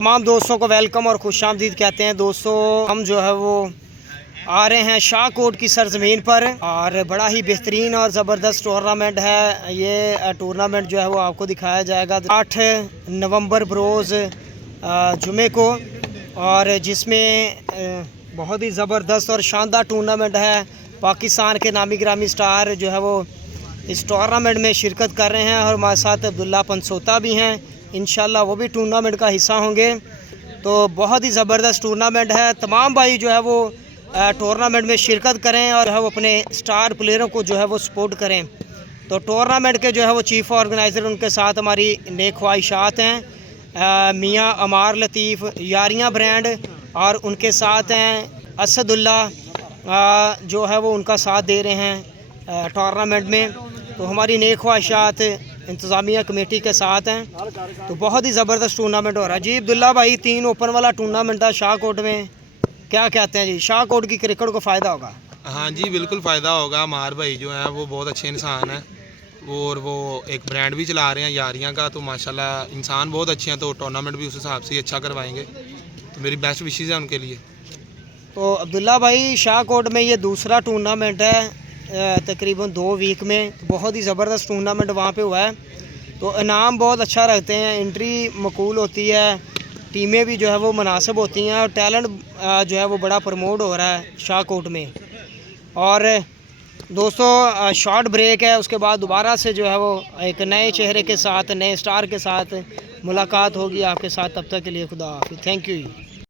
तमाम दोस्तों को वेलकम और खुशामदीद कहते हैं। दोस्तों हम जो है वो आ रहे हैं शाहकोट की सरजमीन पर और बड़ा ही बेहतरीन और ज़बरदस्त टूर्नामेंट है। ये टूर्नामेंट जो है वो आपको दिखाया जाएगा 8 नवंबर बरोज़ जुमे को, और जिसमें बहुत ही ज़बरदस्त और शानदार टूर्नामेंट है। पाकिस्तान के नामी ग्रामी स्टार जो है वो इस टूर्नामेंट में शिरकत कर रहे हैं और हमारे साथ अब्दुल्ला पंसोता भी हैं। इंशाल्लाह वो भी टूर्नामेंट का हिस्सा होंगे। तो बहुत ही ज़बरदस्त टूर्नामेंट है। तमाम भाई जो है वो टूर्नामेंट में शिरकत करें और वो अपने स्टार प्लेयरों को जो है वो सपोर्ट करें। तो टूर्नामेंट के जो है वो चीफ़ ऑर्गेनाइज़र, उनके साथ हमारी नेक ख्वाहिशात हैं मियाँ अमार लतीफ़ यारियाँ ब्रांड, और उनके साथ हैं असदुल्ला जो है वो उनका साथ दे रहे हैं टूर्नामेंट में। तो हमारी नेक ख्वाहिशात इंतज़ामिया कमेटी के साथ हैं। तो बहुत ही ज़बरदस्त टूर्नामेंट हो रहा है जी। अब्दुल्ला भाई 3 ओपन वाला टूर्नामेंट था शाहकोट में, क्या कहते हैं जी? शाहकोट की क्रिकेट को फ़ायदा होगा? हाँ जी, बिल्कुल फ़ायदा होगा। अमार भाई जो हैं वो बहुत अच्छे इंसान हैं और वो एक ब्रांड भी चला रहे हैं यारियां का। तो माशाल्लाह इंसान बहुत अच्छे हैं, तो टूर्नामेंट भी उस हिसाब से ही अच्छा करवाएंगे। तो मेरी बेस्ट विशेज़ है उनके लिए। तो अब्दुल्ला भाई शाहकोट में ये दूसरा टूर्नामेंट है तकरीबन 2 वीक में। बहुत ही ज़बरदस्त टूर्नामेंट वहाँ पे हुआ है। तो इनाम बहुत अच्छा रखते हैं, एंट्री मकबूल होती है, टीमें भी जो है वो मुनासिब होती हैं और टैलेंट जो है वो बड़ा प्रमोट हो रहा है शाहकोट में। और दोस्तों शॉर्ट ब्रेक है, उसके बाद दोबारा से जो है वो एक नए चेहरे के साथ, नए स्टार के साथ मुलाकात होगी आपके साथ। तब तक के लिए खुदा हाफिज़। Thank you.